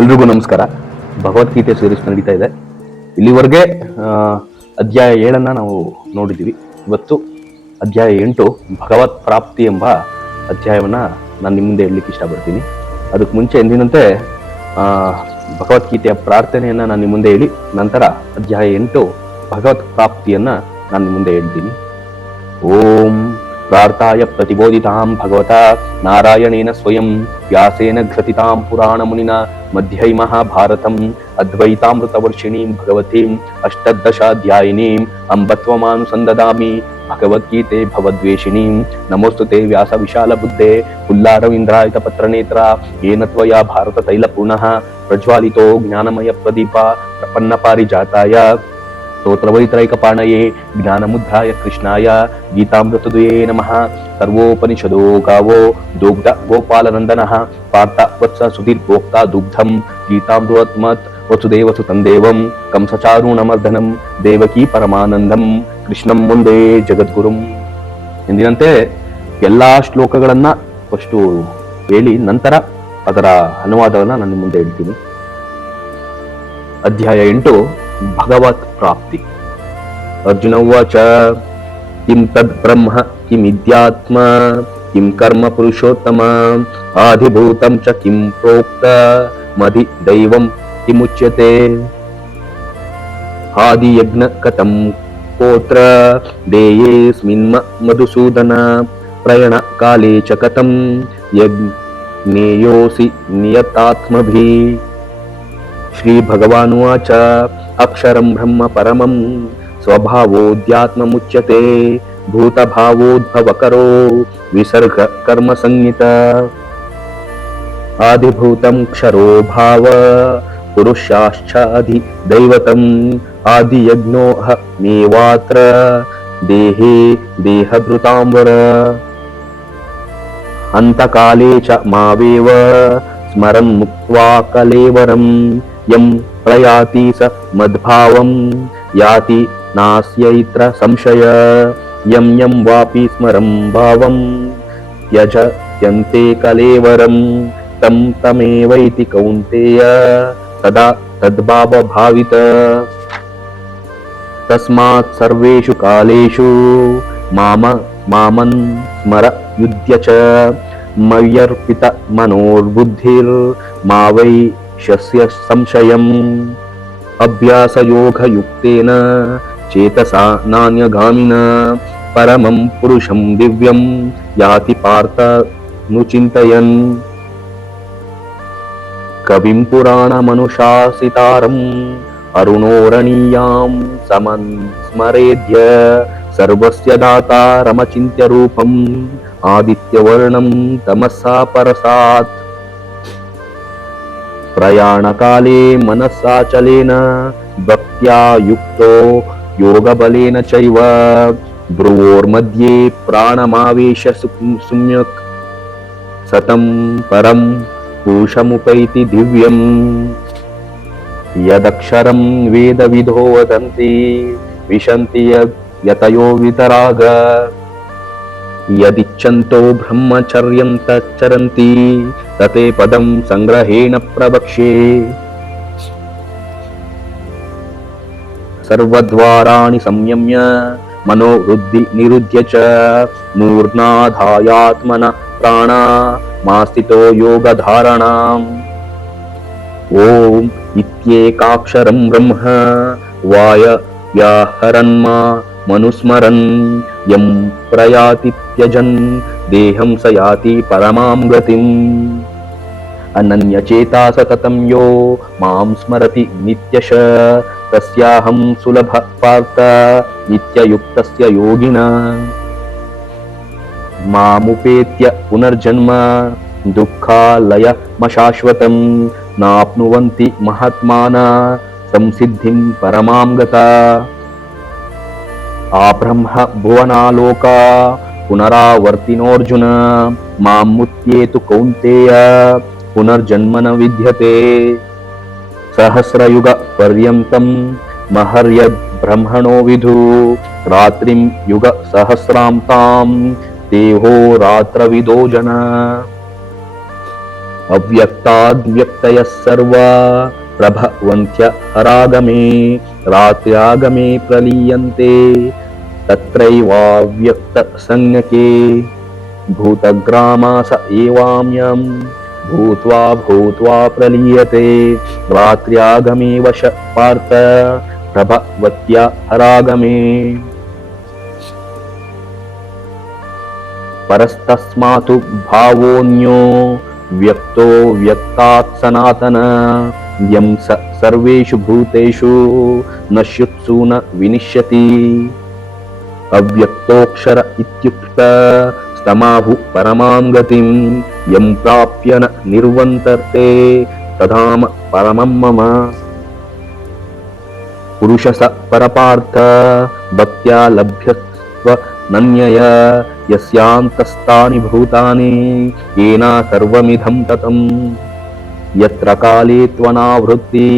ಎಲ್ರಿಗೂ ನಮಸ್ಕಾರ. ಭಗವದ್ಗೀತೆ ಸೀರೀಸ್ ನಡೀತಾ ಇದೆ. ಇಲ್ಲಿವರೆಗೆ ಅಧ್ಯಾಯ 7 ನಾವು ನೋಡಿದ್ದೀವಿ. ಇವತ್ತು ಅಧ್ಯಾಯ 8 ಭಗವತ್ ಪ್ರಾಪ್ತಿ ಎಂಬ ಅಧ್ಯಾಯವನ್ನ ನಾನು ನಿಮ್ಮ ಮುಂದೆ ಹೇಳಲಿಕ್ಕೆ ಇಷ್ಟಪಡ್ತೀನಿ. ಅದಕ್ಕೆ ಮುಂಚೆ ಎಂದಿನಂತೆ ಭಗವದ್ಗೀತೆಯ ಪ್ರಾರ್ಥನೆಯನ್ನ ನಾನು ನಿಮ್ಮ ಮುಂದೆ ಹೇಳಿ ನಂತರ ಅಧ್ಯಾಯ 8 ಭಗವತ್ ಪ್ರಾಪ್ತಿಯನ್ನ ನಾನು ನಿಮ್ಮ ಮುಂದೆ ಹೇಳ್ತೀನಿ. ಓಂ ಪ್ರಾರ್ಥಾಯ ಪ್ರತಿಬೋಧಿತಾಂ ಭಗವತಾ ನಾರಾಯಣೇನ ಸ್ವಯಂ ವ್ಯಾಸೇನ ಘೃತಿತಾಂ ಪುರಾಣ ಮುನಿನ ಮಧ್ಯೈ ಮಹಾಭಾರತಂ ಅದ್ವೈತಾಮೃತವರ್ಷಿಣೀಂ ಭಗವತೀಂ ಅಷ್ಟದಶಾಧ್ಯಾಯಿನೀಂ ಅಂಬತ್ವಮಾನುಸಂದದಾಮಿ ಭಗವದ್ಗೀತೆ ಭವದ್ವೇಷಿಣೀಂ ನಮೋಸ್ತುತೆ ವ್ಯಾಸ ವಿಶಾಲ ಬುದ್ಧೆ ಪುಲ್ಲಾರವಿಂದ್ರಾಯಿತ ಪತ್ರನೇತ್ರ ಯೇನ ತ್ವಯಾ ಭಾರತ ತೈಲಪೂರ್ಣಃ ಪ್ರಜ್ವಾಲಿತೋ ಜ್ಞಾನಮಯ ಪ್ರದೀಪ ಪ್ರಪನ್ನ ಪಾರಿಜಾತಾಯ ಸ್ತೋತ್ರವೈತ್ರೈಕಪಾಣಯೇ ಜ್ಞಾನಮುದ್ರಾಯ ಕೃಷ್ಣಾಯ ಗೀತಾಮೃತದುಯೇ ನಮಃ. ಸರ್ವೋಪನಿಷದೋ ಗಾವೋ ದುಗ್ಧ ಗೋಪಾಲನಂದನಃ ಪಾರ್ಥ ವತ್ಸ ಸುಧೀರ್ಭೋಕ್ತ ದುಗ್ಧಂ ಗೀತಾಮೃತಮತ್ ವಸುದೇವ ಸುತಂದೇವಂ ಕಂಸಚಾರುಣಮರ್ದನಂ ದೇವಕೀ ಪರಮಾನಂದಂ ಕೃಷ್ಣಂ ಮುಂದೆ ಜಗದ್ಗುರುಂ. ಎಂದಿನಂತೆ ಎಲ್ಲಾ ಶ್ಲೋಕಗಳನ್ನ ಫಸ್ಟು ಹೇಳಿ ನಂತರ ಅದರ ಅನುವಾದವನ್ನ ನಾನು ನಿಮ್ಮ ಮುಂದೆ ಹೇಳ್ತೀನಿ. ಅಧ್ಯಾಯ 8 ಭಗವತ್ ಪ್ರಾಪ್ತಿ. ಅರ್ಜುನ ಉವಾಚ ಕಿಂ ತದ್ ಬ್ರಹ್ಮ ಕಿಮಿದ್ಯಾತ್ಮ ಕಿಂ ಕರ್ಮ ಪುರುಷೋತ್ತಮ ಆದಿಭೂತಂ ಚ ಕಿಂ ಪ್ರೋಕ್ತ ಮಧಿ ದೈವಂ ಕಿಮುಚ್ಯತೆ ಆದಿಯಜ್ಞ ಕಥಂ ಕೋತ್ರ ದೇಯೇಸ್ಮಿನ್ ಮಧುಸೂದನ ಪ್ರಯಾಣ ಕಾಲೇ ಚ ಕಥಂ ಯಜ್ಞೇಯೋಸಿ ನಿಯತಾತ್ಮಭಿ. ಶ್ರೀ ಭಗವಾನುವಾಚ ಅಕ್ಷರಂ ಬ್ರಹ್ಮ ಪರಮಂ ಸ್ವಭಾವೋಧ್ಯಾತ್ಮಮುಚ್ಯತೆ ಭೂತಭಾವೋದ್ಭವಕರೋ ವಿಸರ್ಗ ಕರ್ಮ ಸಂಹಿತ ಆದಿಭೂತಂ ಕ್ಷರೋ ಭಾವ ಪುರುಷಾಶ್ಚಾಧಿ ದೈವತಂ ಆದಿಯಜ್ಞೋಹ ಮೇವಾತ್ರ ದೇಹೇ ದೇಹಭೃತಾಂಬರ ಅಂತಕಾಲೇ ಚ ಮಾವೇವ ಸ್ಮರನ್ ಮುಕ್ತ್ವಾ ಕಲೇವರಂ ಯಂ ಪ್ರಯಾತಿ ಸ ಮದ್ಭಾವಂ ಯಾತಿ ನಾಸ್ಯೈತ್ರ ಸಂಶಯ ಯಂ ಯಂ ವಾಪಿ ಸ್ಮರಂ ಭಾವಂ ಯಜಯಂತೆ ಕಲೇವರಂ ತಂ ತಮೇವೈತಿ ಕೌಂತೆಯ ಸದಾ ತದ್ಭಾವ ಭಾವಿತ. ತಸ್ಮಾತ್ ಸರ್ವೇಷು ಕಾಲೇಷು ಮಾಮನ್ ಸ್ಮರ ಯುಧ್ಯ ಚ ಮಯ್ಯರ್ಪಿತ ಮನೋರ್ಬುದ್ಧಿರ್ ಮಾ ವೈ ಶಸ್ಯ ಸಂಶಯಂ ಅಭ್ಯಾಸಯೋಗಯುಕ್ತೇನ ಚೇತಸಾ ನಾನ್ಯಗಾಮಿನ ಪರಮಂ ಪುರುಷಂ ದಿವ್ಯಂ ಯಾತಿ ಪಾರ್ಥ ನುಚಿಂತಯನ್. ಕವಿಂ ಪುರಾಣಮನುಶಾಸಿತಾರಂ ಅರುಣೋರಣೀಯಾಂ ಸಮನ್ ಸ್ಮರೇದ್ಯ ಸರ್ವಸ್ಯ ದಾತಾರಮಚಿಂತ್ಯ ರೂಪಂ ಆದಿತ್ಯವರ್ಣಂ ತಮಸ್ಸಾ ಪರಸಾತ್. ಪ್ರಯಾಣಕಾಲೇ ಮನಸ್ಸಾಚಲೇನ ಭಕ್ತ್ಯಾ ಯುಕ್ತೋ ಯೋಗಬಲೇನ ಚೈವ ಭ್ರುವೋರ್ಮಧ್ಯೆ ಪ್ರಾಣಮಾವೇಶ ಸಮ್ಯಕ್ ಸತಂ ಪರಂ ಪುರುಷಮುಪೈತಿ ದಿವ್ಯಂ. ಯದಕ್ಷರಂ ವೇದವಿದೋ ವದಂತಿ ವಿಶಂತಿ ಯತಯೋ ವಿತರಾಗ ಯದಿಚ್ಛಂತೋ ಬ್ರಹ್ಮಚರ್ಯಂ ತಚ್ಚರಂತಿ ತತೆ ಪದಂ ಸಂಗ್ರಹೇಣ ಪ್ರವಕ್ಷ್ಯೆ. ಸರ್ವದ್ವಾರಾಣಿ ಸಂಯಮ್ಯ ಮನೋವೃದ್ಧಿ ನಿರುದ್ಯ ಚ ಮೂರ್ನಾಧಾಯಾತ್ಮನ ಪ್ರಾಣ ಮಾಸ್ಥಿತೋ ಯೋಗಧಾರಣಾಂ. ಓಂ ಇತ್ಯೇಕಾಕ್ಷರಂ ಬ್ರಹ್ಮ ವಾಯ ವ್ಯಾಹರನ್ಮಾ ಮನುಸ್ಮರನ್ ಯಂ ಪ್ರಯಾತಿ ತ್ಯಜನ್ ದೇಹಂ ಸ ಯಾತಿ ಪರಮಾಂ ಗತಿಂ. ಅನನ್ಯಚೇತಾ ಸತತಂ ಯೋ ಮಾಂ ಸ್ಮರತಿ ನಿತ್ಯಶ ತಸ್ಯಾಹಂ ಸುಲಭ ಪಾರ್ಥ ನಿತ್ಯಯುಕ್ತಸ್ಯ ಯೋಗಿನ. ಮಾಮುಪೇತ್ಯ ಪುನರ್ಜನ್ಮ ದುಃಖಾಲಯಮಶಾಶ್ವತಂ ನಾಪ್ನುವಂತಿ ಮಹಾತ್ಮಾನ ಸಂಸಿದ್ಧಿಂ ಪರಮಾಂ ಗತಾ. ಆಬ್ರಹ್ಮ ಭುವನಾಲೋಕ ಪುನರಾವರ್ತಿನೋರ್ಜುನ ಮಾಂ ಮುತ್ಯೇತು ಕೌಂತೆಯ ಪುನರ್ಜನ್ಮನ ವಿದ್ಯತೆ. ಸಹಸ್ರಯುಗ ಪರ್ಯಂತಂ ಮಹರ್ಯದ್ ಬ್ರಹ್ಮಣೋ ವಿಧು ರಾತ್ರಿಂ ಯುಗ ಸಹಸ್ರಾಂ ತಾಂ ದೇಹೋ ರಾತ್ರವಿದೋ ಜನ. ಅವ್ಯಕ್ತಾದ್ವ್ಯಕ್ತಯ ಸರ್ವ ಪ್ರಭವಂತ್ಯ ಹರಾಗಮೇ ರಾತ್ರ್ಯಾಗಮೇ ಪ್ರಲೀಯಂತೆ ತತ್ರೈವಾವ್ಯಕ್ತ ಸಂಜ್ಞಕೆ ಭೂತಗ್ರಾಮಾಸ ಏವಾಮ್ಯಂ ಭೂತ್ವಾ ಭೂತ್ವಾ ಪ್ರಲೀಯತೆ ರಾತ್ರ್ಯಾಗಮೇ ವಶ ಪಾರ್ಥ ಪ್ರಭವತ್ಯ ಹರಾಗಮೇ ಪರಸ್ತಸ್ಮಾತು ಭಾವೋನ್ಯೋ ವ್ಯಕ್ತೋ ವ್ಯಕ್ತಾತ್ ಸನಾತನ ಯಂ ಸರ್ವೇಷು ಭೂತೇಷು ನಶ್ಯುತ್ಸು ನ ವಿನಿಶ್ಯತಿ ಅವ್ಯಕ್ತೋಕ್ಷರ ಇತ್ಯುಕ್ತ ಸ್ತಮಾಹು ಪರಮಾಂ ಗತಿಂ ಯಂ ಪ್ರಾಪ್ಯ ನ ನಿರ್ವಂತರ್ತೆ ತಧಾಮ ಪರಮಂ ಮಮ ಪುರುಷಸ ಪರಪಾರ್ಥ ಭಕ್ತ್ಯಾ ಲಭ್ಯಸ್ವ ನನ್ಯಯ ಯಸ್ಯಾಂತಸ್ಥಾನಿ ಭೂತಾನಿ ಯೇನ ಸರ್ವಮಿದಂ ತತಂ ಯತ್ರ ಕಾಲೇ ತ್ವನಾವೃತ್ತಿ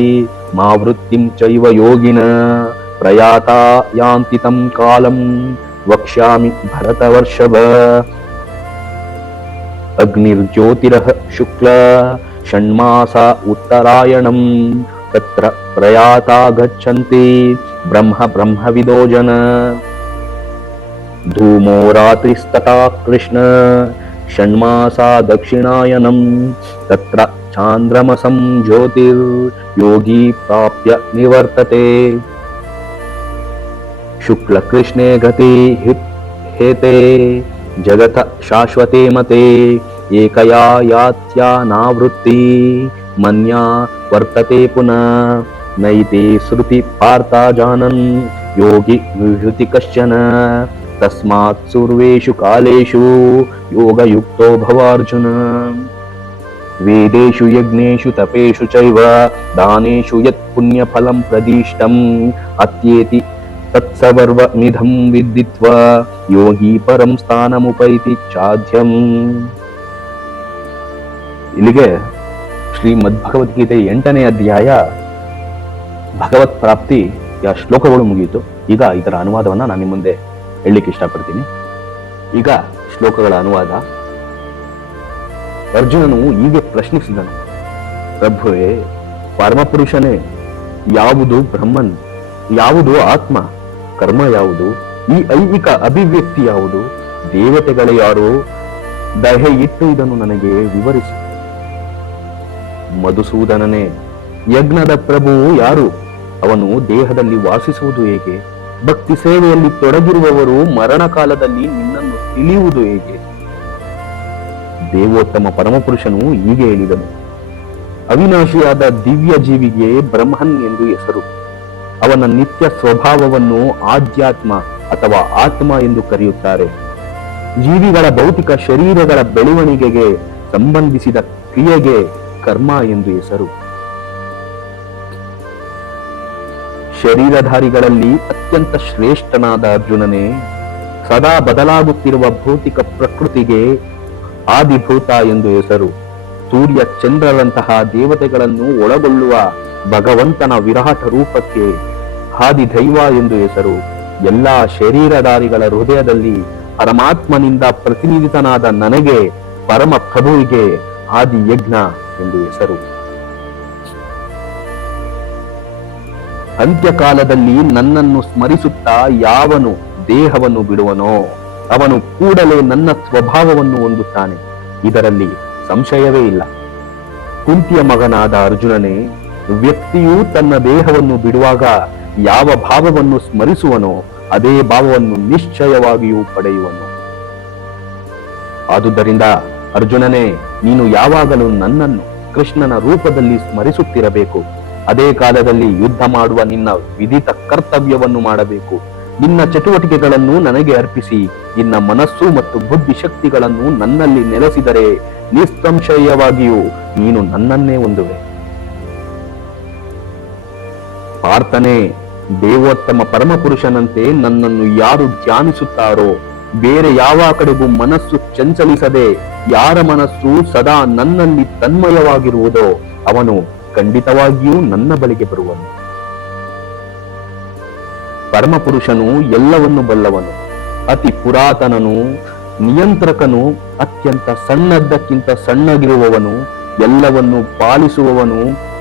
ಮಾವೃತ್ತಿಂ ಚೈವ ಯೋಗಿನ ಪ್ರಯಾತಾ ಯಾಂತಿ ತಂ ಕಾಲಂ ವಕ್ಷ್ಯಾಮಿ ಭರತವರ್ಷಭ ಅಗ್ನಿರ್ಜ್ಯೋತಿರಃ ಶುಕ್ಲ ಷಣ್ಮಾಸ ಉತ್ತರಾಯಣಂ ತತ್ರ ಪ್ರಯಾತಾ ಗಚ್ಚಂತಿ ಬ್ರಹ್ಮ ಬ್ರಹ್ಮವಿದೋ ಜನ ಧೂಮೋ ರಾತ್ರಿಸ್ತಥಾ ಕೃಷ್ಣ ಷಣ್ಮಾಸಾ ದಕ್ಷಿಣಾಯನಂ ತತ್ರ ಚಾಂದ್ರಮಸಂ ಜ್ಯೋತಿರ್ ಯೋಗಿ ಪ್ರಾಪ್ಯ ನಿವರ್ತತೆ ಶುಕ್ಲ ಕೃಷ್ಣೇ ಗತಿ ಹೇತೆ ಜಗತ ಶಾಶ್ವತೆ ಮತೆ ಏಕಯಾ ಯಾತ್ಯಾನಾವೃತ್ತಿ ಮನ್ಯಾ ವರ್ತತೆ ಪುನಃ ನೈತೆ ಶ್ರುತಿ ಪಾರ್ಥ ಜಾನನ್ ಯೋಗಿ ವಿಹೃತಿ ಕಶ್ಚನ ತಸ್ಮಾತ್ ಸರ್ವೇಷು ಕಾಲೇಷು ಯೋಗಯುಕ್ತೋ ಭವಾರ್ಜುನ ವೇದೇಷು ಯಜ್ಞೇಷು ತಪೇಷು ಚೈವ ದಾನೇಷು ಯತ್ ಪುಣ್ಯಫಲಂ ಪ್ರದಿಷ್ಟಂ ಅತ್ಯೇತಿ ತತ್ಸರ್ವಮಿದಂ ವಿದಿತ್ವಾ ಯೋಗಿ ಪರಂ ಸ್ಥಾನಮುಪೈತಿ ಚಾಧ್ಯಂ. ಇಲ್ಲಿಗೆ ಶ್ರೀಮದ್ ಭಗವದ್ಗೀತೆ 8ನೇ ಅಧ್ಯಾಯ ಭಗವತ್ ಪ್ರಾಪ್ತಿಯ ಶ್ಲೋಕಗಳು ಮುಗಿಯಿತು. ಈಗ ಇದರ ಅನುವಾದವನ್ನ ನಾನು ನಿಮ್ಮ ಮುಂದೆ ಹೇಳಲಿಕ್ಕೆ ಇಷ್ಟಪಡ್ತೀನಿ. ಈಗ ಶ್ಲೋಕಗಳ ಅನುವಾದ. ಅರ್ಜುನನು ಹೀಗೆ ಪ್ರಶ್ನಿಸಿದನು, ಪ್ರಭುವೇ, ಪರಮಪುರುಷನೇ, ಯಾವುದು ಬ್ರಹ್ಮನ್, ಯಾವುದು ಆತ್ಮ, ಕರ್ಮ ಯಾವುದು, ಈ ಐಹಿಕ ಅಭಿವ್ಯಕ್ತಿ ಯಾವುದು, ದೇವತೆಗಳೇ ಯಾರು, ದಯೆ ಇಟ್ಟು ಇದನ್ನು ನನಗೆ ವಿವರಿಸಿ. ಮಧುಸೂದನನೇ, ಯಜ್ಞದ ಪ್ರಭುವು ಯಾರು, ಅವನು ದೇಹದಲ್ಲಿ ವಾಸಿಸುವುದು ಹೇಗೆ, ಭಕ್ತಿ ಸೇವೆಯಲ್ಲಿ ತೊಡಗಿರುವವರು ಮರಣ ಕಾಲದಲ್ಲಿ ನಿನ್ನನ್ನು ತಿಳಿಯುವುದು ಹೇಗೆ. ದೇವೋತ್ತಮ ಪರಮಪುರುಷನು ಹೀಗೆ ಹೇಳಿದನು, ಅವಿನಾಶಿಯಾದ ದಿವ್ಯ ಜೀವಿಗೆ ಬ್ರಹ್ಮನ್ ಎಂದು ಹೆಸರು. ಅವನ ನಿತ್ಯ ಸ್ವಭಾವವನ್ನು ಆಧ್ಯಾತ್ಮ ಅಥವಾ ಆತ್ಮ ಎಂದು ಕರೆಯುತ್ತಾರೆ. ಜೀವಿಗಳ ಭೌತಿಕ ಶರೀರಗಳ ಬೆಳವಣಿಗೆಗೆ ಸಂಬಂಧಿಸಿದ ಕ್ರಿಯೆಗೆ ಕರ್ಮ ಎಂದು ಹೆಸರು. ಶರೀರಧಾರಿಗಳಲ್ಲಿ ಅತ್ಯಂತ ಶ್ರೇಷ್ಠನಾದ ಅರ್ಜುನನೇ, ಸದಾ ಬದಲಾಗುತ್ತಿರುವ ಭೌತಿಕ ಪ್ರಕೃತಿಗೆ ಆದಿಭೂತ ಎಂದು ಹೆಸರು. ಸೂರ್ಯ ಚಂದ್ರರಂತಹ ದೇವತೆಗಳನ್ನು ಒಳಗೊಳ್ಳುವ ಭಗವಂತನ ವಿರಾಟ ರೂಪಕ್ಕೆ ಆದಿದೈವ ಎಂದು ಹೆಸರು. ಎಲ್ಲಾ ಶರೀರಧಾರಿಗಳ ಹೃದಯದಲ್ಲಿ ಪರಮಾತ್ಮನಿಂದ ಪ್ರತಿನಿಧಿತನಾದ ನನಗೆ, ಪರಮ ಪ್ರಭುವಿಗೆ ಆದಿ ಯಜ್ಞ ಎಂದು ಹೆಸರು. ಅಂತ್ಯಕಾಲದಲ್ಲಿ ನನ್ನನ್ನು ಸ್ಮರಿಸುತ್ತಾ ಯಾವನು ದೇಹವನ್ನು ಬಿಡುವನೋ ಅವನು ಕೂಡಲೇ ನನ್ನ ಸ್ವಭಾವವನ್ನು ಹೊಂದುತ್ತಾನೆ. ಇದರಲ್ಲಿ ಸಂಶಯವೇ ಇಲ್ಲ. ಕುಂತಿಯ ಮಗನಾದ ಅರ್ಜುನನೇ, ವ್ಯಕ್ತಿಯು ತನ್ನ ದೇಹವನ್ನು ಬಿಡುವಾಗ ಯಾವ ಭಾವವನ್ನು ಸ್ಮರಿಸುವನೋ ಅದೇ ಭಾವವನ್ನು ನಿಶ್ಚಯವಾಗಿಯೂ ಪಡೆಯುವನು. ಆದುದರಿಂದ ಅರ್ಜುನನೇ, ನೀನು ಯಾವಾಗಲೂ ನನ್ನನ್ನು ಕೃಷ್ಣನ ರೂಪದಲ್ಲಿ ಸ್ಮರಿಸುತ್ತಿರಬೇಕು. ಅದೇ ಕಾಲದಲ್ಲಿ ಯುದ್ಧ ಮಾಡುವ ನಿನ್ನ ವಿಧಿತ ಕರ್ತವ್ಯವನ್ನು ಮಾಡಬೇಕು. ನಿನ್ನ ಚಟುವಟಿಕೆಗಳನ್ನು ನನಗೆ ಅರ್ಪಿಸಿ ನಿನ್ನ ಮನಸ್ಸು ಮತ್ತು ಬುದ್ಧಿ ಶಕ್ತಿಗಳನ್ನು ನನ್ನಲ್ಲಿ ನೆಲೆಸಿದರೆ ನಿಸ್ಸಂಶಯವಾಗಿಯೂ ನೀನು ನನ್ನನ್ನೇ ಹೊಂದುವೆ. ಪಾರ್ಥನೇ, ದೇವೋತ್ತಮ ಪರಮಪುರುಷನಂತೆ ನನ್ನನ್ನು ಯಾರು ಧ್ಯಾನಿಸುತ್ತಾರೋ, ಬೇರೆ ಯಾವ ಕಡೆಗೂ ಮನಸ್ಸು ಚಂಚಲಿಸದೆ ಯಾರ ಮನಸ್ಸು ಸದಾ ನನ್ನಲ್ಲಿ ತನ್ಮಯವಾಗಿರುವುದೋ ಅವನು ಖಂಡಿತವಾಗಿಯೂ ನನ್ನ ಬಳಿಗೆ ಬರುವನು. ಪರಮಪುರುಷನು ಎಲ್ಲವನ್ನು ಬಲ್ಲವನು, ಅತಿ ಪುರಾತನನು, ನಿಯಂತ್ರಕನು, ಅತ್ಯಂತ ಸಣ್ಣದ್ದಕ್ಕಿಂತ ಸಣ್ಣಗಿರುವವನು, ಎಲ್ಲವನ್ನು ಪಾಲಿಸುವವನು,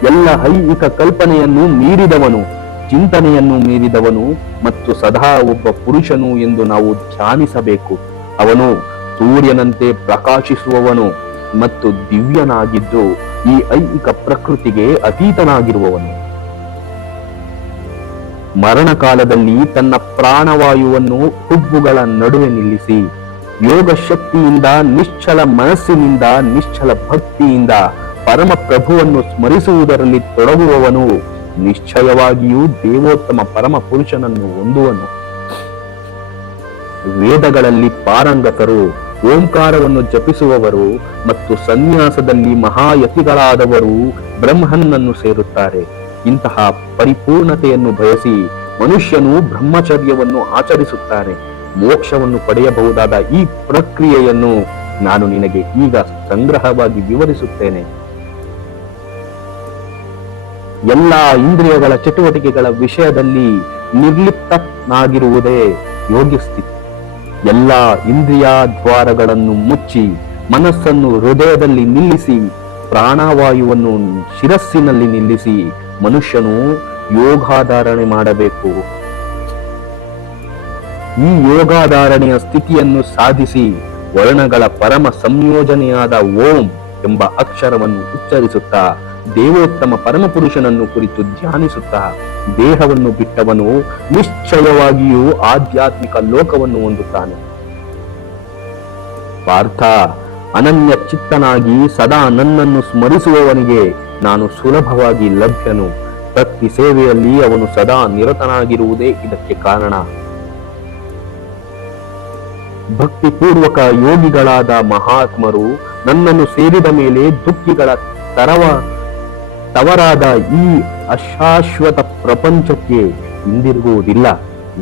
ಎಲ್ಲ ಐಹಿಕ ಕಲ್ಪನೆಯನ್ನು ಮೀರಿದವನು, ಚಿಂತನೆಯನ್ನು ಮೀರಿದವನು ಮತ್ತು ಸದಾ ಒಬ್ಬ ಪುರುಷನು ಎಂದು ನಾವು ಧ್ಯಾನಿಸಬೇಕು. ಅವನು ಸೂರ್ಯನಂತೆ ಪ್ರಕಾಶಿಸುವವನು ಮತ್ತು ದಿವ್ಯನಾಗಿದ್ದು ಈ ಐಹಿಕ ಪ್ರಕೃತಿಗೆ ಅತೀತನಾಗಿರುವವನು. ಮರಣ ಕಾಲದಲ್ಲಿ ತನ್ನ ಪ್ರಾಣವಾಯುವನ್ನು ಹುಬ್ಬುಗಳ ನಡುವೆ ನಿಲ್ಲಿಸಿ ಯೋಗ ಶಕ್ತಿಯಿಂದ, ನಿಶ್ಚಲ ಮನಸ್ಸಿನಿಂದ, ನಿಶ್ಚಲ ಭಕ್ತಿಯಿಂದ ಪರಮ ಪ್ರಭುವನ್ನು ಸ್ಮರಿಸುವುದರಲ್ಲಿ ತೊಡಗುವವನು ನಿಶ್ಚಯವಾಗಿಯೂ ದೇವೋತ್ತಮ ಪರಮ ಪುರುಷನನ್ನು ಹೊಂದುವನು. ವೇದಗಳಲ್ಲಿ ಪಾರಂಗತರು, ಓಂಕಾರವನ್ನು ಜಪಿಸುವವರು ಮತ್ತು ಸನ್ಯಾಸದಲ್ಲಿ ಮಹಾಯತಿಗಳಾದವರು ಬ್ರಹ್ಮನನ್ನು ಸೇರುತ್ತಾರೆ. ಇಂತಹ ಪರಿಪೂರ್ಣತೆಯನ್ನು ಬಯಸಿ ಮನುಷ್ಯನು ಬ್ರಹ್ಮಚರ್ಯವನ್ನು ಆಚರಿಸುತ್ತಾನೆ. ಮೋಕ್ಷವನ್ನು ಪಡೆಯಬಹುದಾದ ಈ ಪ್ರಕ್ರಿಯೆಯನ್ನು ನಾನು ನಿನಗೆ ಈಗ ಸಂಗ್ರಹವಾಗಿ ವಿವರಿಸುತ್ತೇನೆ. ಎಲ್ಲಾ ಇಂದ್ರಿಯಗಳ ಚಟುವಟಿಕೆಗಳ ವಿಷಯದಲ್ಲಿ ನಿರ್ಲಿಪ್ತನಾಗಿರುವುದೇ ಯೋಗ್ಯ ಸ್ಥಿತಿ. ಎಲ್ಲಾ ಇಂದ್ರಿಯ ದ್ವಾರಗಳನ್ನು ಮುಚ್ಚಿ ಮನಸ್ಸನ್ನು ಹೃದಯದಲ್ಲಿ ನಿಲ್ಲಿಸಿ ಪ್ರಾಣವಾಯುವನ್ನು ಶಿರಸ್ಸಿನಲ್ಲಿ ನಿಲ್ಲಿಸಿ ಮನುಷ್ಯನು ಯೋಗಾಧಾರಣೆ ಮಾಡಬೇಕು. ಈ ಯೋಗಾಧಾರಣೆಯ ಸ್ಥಿತಿಯನ್ನು ಸಾಧಿಸಿ ವರ್ಣಗಳ ಪರಮ ಸಂಯೋಜನೆಯಾದ ಓಂ ಎಂಬ ಅಕ್ಷರವನ್ನು ಉಚ್ಚರಿಸುತ್ತಾ ದೇವೋತ್ತಮ ಪರಮಪುರುಷನನ್ನು ಕುರಿತು ಧ್ಯಾನಿಸುತ್ತಾ ದೇಹವನ್ನು ಬಿಟ್ಟವನು ನಿಶ್ಚಯವಾಗಿಯೂ ಆಧ್ಯಾತ್ಮಿಕ ಲೋಕವನ್ನು ಹೊಂದುತ್ತಾನೆ. ಪಾರ್ಥ, ಅನನ್ಯ ಚಿತ್ತನಾಗಿ ಸದಾ ನನ್ನನ್ನು ಸ್ಮರಿಸುವವನಿಗೆ ನಾನು ಸುಲಭವಾಗಿ ಲಭ್ಯನು. ಭಕ್ತಿ ಸೇವೆಯಲ್ಲಿ ಅವನು ಸದಾ ನಿರತನಾಗಿರುವುದೇ ಇದಕ್ಕೆ ಕಾರಣ. ಭಕ್ತಿಪೂರ್ವಕ ಯೋಗಿಗಳಾದ ಮಹಾತ್ಮರು ನನ್ನನ್ನು ಸೇರಿದ ಮೇಲೆ ದುಃಖಿಗಳ ತವರಾದ ಈ ಅಶಾಶ್ವತ ಪ್ರಪಂಚಕ್ಕೆ ಹಿಂದಿರುಗುವುದಿಲ್ಲ.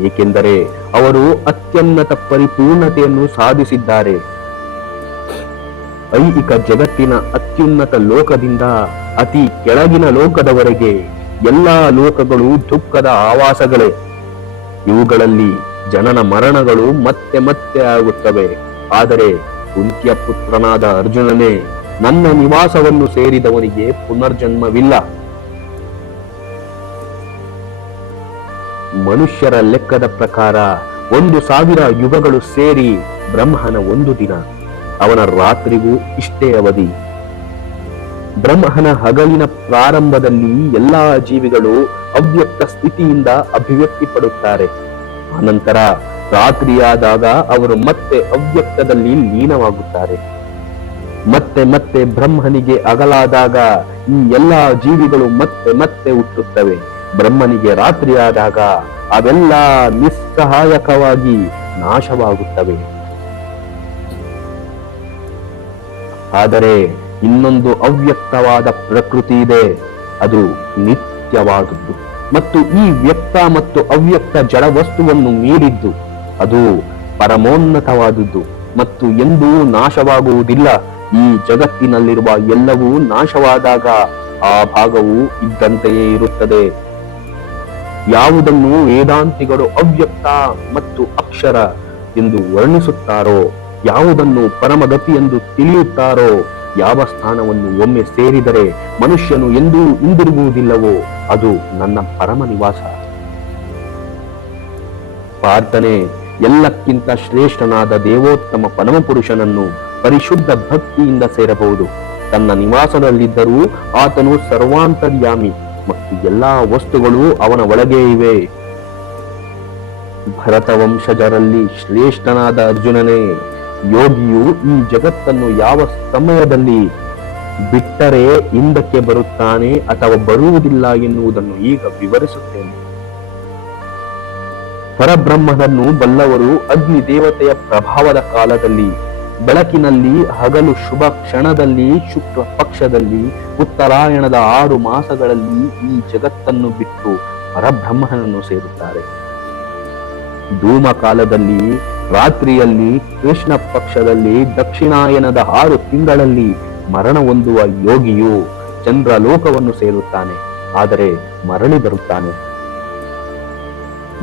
ಏಕೆಂದರೆ ಅವರು ಅತ್ಯುನ್ನತ ಪರಿಪೂರ್ಣತೆಯನ್ನು ಸಾಧಿಸಿದ್ದಾರೆ. ಐಹಿಕ ಜಗತ್ತಿನ ಅತ್ಯುನ್ನತ ಲೋಕದಿಂದ ಅತಿ ಕೆಳಗಿನ ಲೋಕದವರೆಗೆ ಎಲ್ಲಾ ಲೋಕಗಳು ದುಃಖದ ಆವಾಸಗಳೇ. ಇವುಗಳಲ್ಲಿ ಜನನ ಮರಣಗಳು ಮತ್ತೆ ಮತ್ತೆ ಆಗುತ್ತವೆ. ಆದರೆ ಕುಂತಿಯ ಪುತ್ರನಾದ ಅರ್ಜುನನೇ, ನನ್ನ ನಿವಾಸವನ್ನು ಸೇರಿದವನಿಗೆ ಪುನರ್ಜನ್ಮವಿಲ್ಲ. ಮನುಷ್ಯರ ಲೆಕ್ಕದ ಪ್ರಕಾರ 1,000 ಯುಗಗಳು ಸೇರಿ ಬ್ರಹ್ಮನ ಒಂದು ದಿನ. ಅವನ ರಾತ್ರಿಗೂ ಇಷ್ಟೇ ಅವಧಿ. ಬ್ರಹ್ಮನ ಹಗಲಿನ ಪ್ರಾರಂಭದಲ್ಲಿ ಎಲ್ಲಾ ಜೀವಿಗಳು ಅವ್ಯಕ್ತ ಸ್ಥಿತಿಯಿಂದ ಅಭಿವ್ಯಕ್ತಿ ಪಡುತ್ತಾರೆ. ಅನಂತರ ರಾತ್ರಿಯಾದಾಗ ಅವರು ಮತ್ತೆ ಅವ್ಯಕ್ತದಲ್ಲಿ ಲೀನವಾಗುತ್ತಾರೆ. ಮತ್ತೆ ಮತ್ತೆ ಬ್ರಹ್ಮನಿಗೆ ಅಗಲಾದಾಗ ಈ ಎಲ್ಲಾ ಜೀವಿಗಳು ಮತ್ತೆ ಮತ್ತೆ ಹುಟ್ಟುತ್ತವೆ. ಬ್ರಹ್ಮನಿಗೆ ರಾತ್ರಿಯಾದಾಗ ಅವೆಲ್ಲ ನಿಸ್ಸಹಾಯಕವಾಗಿ ನಾಶವಾಗುತ್ತವೆ. ಆದರೆ ಇನ್ನೊಂದು ಅವ್ಯಕ್ತವಾದ ಪ್ರಕೃತಿ ಇದೆ. ಅದು ನಿತ್ಯವಾದದ್ದು ಮತ್ತು ಈ ವ್ಯಕ್ತ ಮತ್ತು ಅವ್ಯಕ್ತ ಜಡ ವಸ್ತುವನ್ನು ಮೀರಿದ್ದು. ಅದು ಪರಮೋನ್ನತವಾದದ್ದು ಮತ್ತು ಎಂದೂ ನಾಶವಾಗುವುದಿಲ್ಲ. ಈ ಜಗತ್ತಿನಲ್ಲಿರುವ ಎಲ್ಲವೂ ನಾಶವಾದಾಗ ಆ ಭಾಗವು ಇದ್ದಂತೆಯೇ ಇರುತ್ತದೆ. ಯಾವುದನ್ನು ವೇದಾಂತಿಗಳು ಅವ್ಯಕ್ತ ಮತ್ತು ಅಕ್ಷರ ಎಂದು ವರ್ಣಿಸುತ್ತಾರೋ, ಯಾವುದನ್ನು ಪರಮಗತಿ ಎಂದು ತಿಳಿಯುತ್ತಾರೋ, ಯಾವ ಸ್ಥಾನವನ್ನು ಒಮ್ಮೆ ಸೇರಿದರೆ ಮನುಷ್ಯನು ಎಂದೂ ಹಿಂದಿರುಗುವುದಿಲ್ಲವೋ ಅದು ನನ್ನ ಪರಮ ನಿವಾಸ. ಪ್ರಾರ್ಥನೆ, ಎಲ್ಲಕ್ಕಿಂತ ಶ್ರೇಷ್ಠನಾದ ದೇವೋತ್ತಮ ಪರಮಪುರುಷನನ್ನು ಪರಿಶುದ್ಧ ಭಕ್ತಿಯಿಂದ ಸೇರಬಹುದು. ತನ್ನ ನಿವಾಸದಲ್ಲಿದ್ದರೂ ಆತನು ಸರ್ವಾಂತರ್ಯಾಮಿ ಮತ್ತು ಎಲ್ಲಾ ವಸ್ತುಗಳು ಅವನ ಒಳಗೆ ಇವೆ. ಭರತ ವಂಶಜರಲ್ಲಿ ಶ್ರೇಷ್ಠನಾದ ಅರ್ಜುನನೇ, ಯೋಗಿಯು ಈ ಜಗತ್ತನ್ನು ಯಾವ ಸಮಯದಲ್ಲಿ ಬಿಟ್ಟರೆ ಹಿಂದಕ್ಕೆ ಬರುತ್ತಾನೆ ಅಥವಾ ಬರುವುದಿಲ್ಲ ಎನ್ನುವುದನ್ನು ಈಗ ವಿವರಿಸುತ್ತೇನೆ. ಪರಬ್ರಹ್ಮನನ್ನು ಬಲ್ಲವರು ಅಗ್ನಿ ದೇವತೆಯ ಪ್ರಭಾವದ ಕಾಲದಲ್ಲಿ, ಬೆಳಕಿನಲ್ಲಿ, ಹಗಲು ಶುಭ ಕ್ಷಣದಲ್ಲಿ, ಶುಕ್ಲ ಪಕ್ಷದಲ್ಲಿ, ಉತ್ತರಾಯಣದ 6 ಮಾಸಗಳಲ್ಲಿ ಈ ಜಗತ್ತನ್ನು ಬಿಟ್ಟು ಪರಬ್ರಹ್ಮನನ್ನು ಸೇರುತ್ತಾರೆ. ಧೂಮ ಕಾಲದಲ್ಲಿ, ರಾತ್ರಿಯಲ್ಲಿ, ಕೃಷ್ಣ ಪಕ್ಷದಲ್ಲಿ, ದಕ್ಷಿಣಾಯನದ 6 ತಿಂಗಳಲ್ಲಿ ಮರಣ ಹೊಂದುವ ಯೋಗಿಯು ಚಂದ್ರ ಲೋಕವನ್ನು ಸೇರುತ್ತಾನೆ. ಆದರೆ ಮರಳಿ ಬರುತ್ತಾನೆ.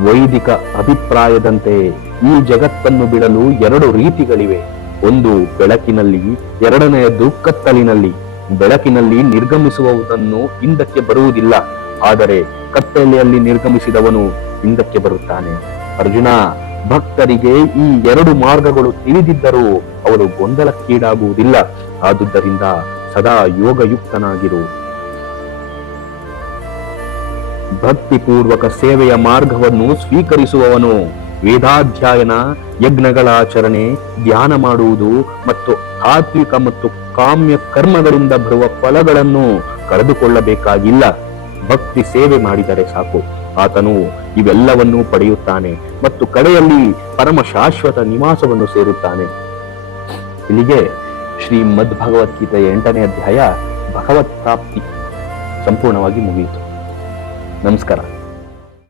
ವೈದಿಕ ಅಭಿಪ್ರಾಯದಂತೆ ಈ ಜಗತ್ತನ್ನು ಬಿಡಲು 2 ರೀತಿಗಳಿವೆ. ಒಂದು ಬೆಳಕಿನಲ್ಲಿ, ಎರಡನೆಯದು ಕತ್ತಲಿನಲ್ಲಿ. ಬೆಳಕಿನಲ್ಲಿ ನಿರ್ಗಮಿಸುವುದನ್ನು ಹಿಂದಕ್ಕೆ ಬರುವುದಿಲ್ಲ, ಆದರೆ ಕತ್ತಲೆಯಲ್ಲಿ ನಿರ್ಗಮಿಸಿದವನು ಹಿಂದಕ್ಕೆ ಬರುತ್ತಾನೆ. ಅರ್ಜುನ, ಭಕ್ತರಿಗೆ ಈ ಎರಡು ಮಾರ್ಗಗಳು ತಿಳಿದಿದ್ದರೂ ಅವರು ಗೊಂದಲಕ್ಕೀಡಾಗುವುದಿಲ್ಲ. ಆದುದರಿಂದ ಸದಾ ಯೋಗಯುಕ್ತನಾಗಿರು. ಭಕ್ತಿಪೂರ್ವಕ ಸೇವೆಯ ಮಾರ್ಗವನ್ನು ಸ್ವೀಕರಿಸುವವನು ವೇದಾಧ್ಯಯನ, ಯಜ್ಞಗಳ ಆಚರಣೆ, ಧ್ಯಾನ ಮಾಡುವುದು ಮತ್ತು ತಾತ್ವಿಕ ಮತ್ತು ಕಾಮ್ಯ ಕರ್ಮಗಳಿಂದ ಬರುವ ಫಲಗಳನ್ನು ಕಳೆದುಕೊಳ್ಳಬೇಕಾಗಿಲ್ಲ. ಭಕ್ತಿ ಸೇವೆ ಮಾಡಿದರೆ ಸಾಕು, ಆತನು ಇವೆಲ್ಲವನ್ನೂ ಪಡೆಯುತ್ತಾನೆ ಮತ್ತು ಕಡೆಯಲ್ಲಿ ಪರಮ ಶಾಶ್ವತ ನಿವಾಸವನ್ನು ಸೇರುತ್ತಾನೆ. ಇಲ್ಲಿಗೆ ಶ್ರೀಮದ್ ಭಗವದ್ಗೀತೆಯ 8ನೇ ಅಧ್ಯಾಯ ಭಗವತ್ ಪ್ರಾಪ್ತಿ ಸಂಪೂರ್ಣವಾಗಿ ಮುಗಿಯಿತು. ನಮಸ್ಕಾರ.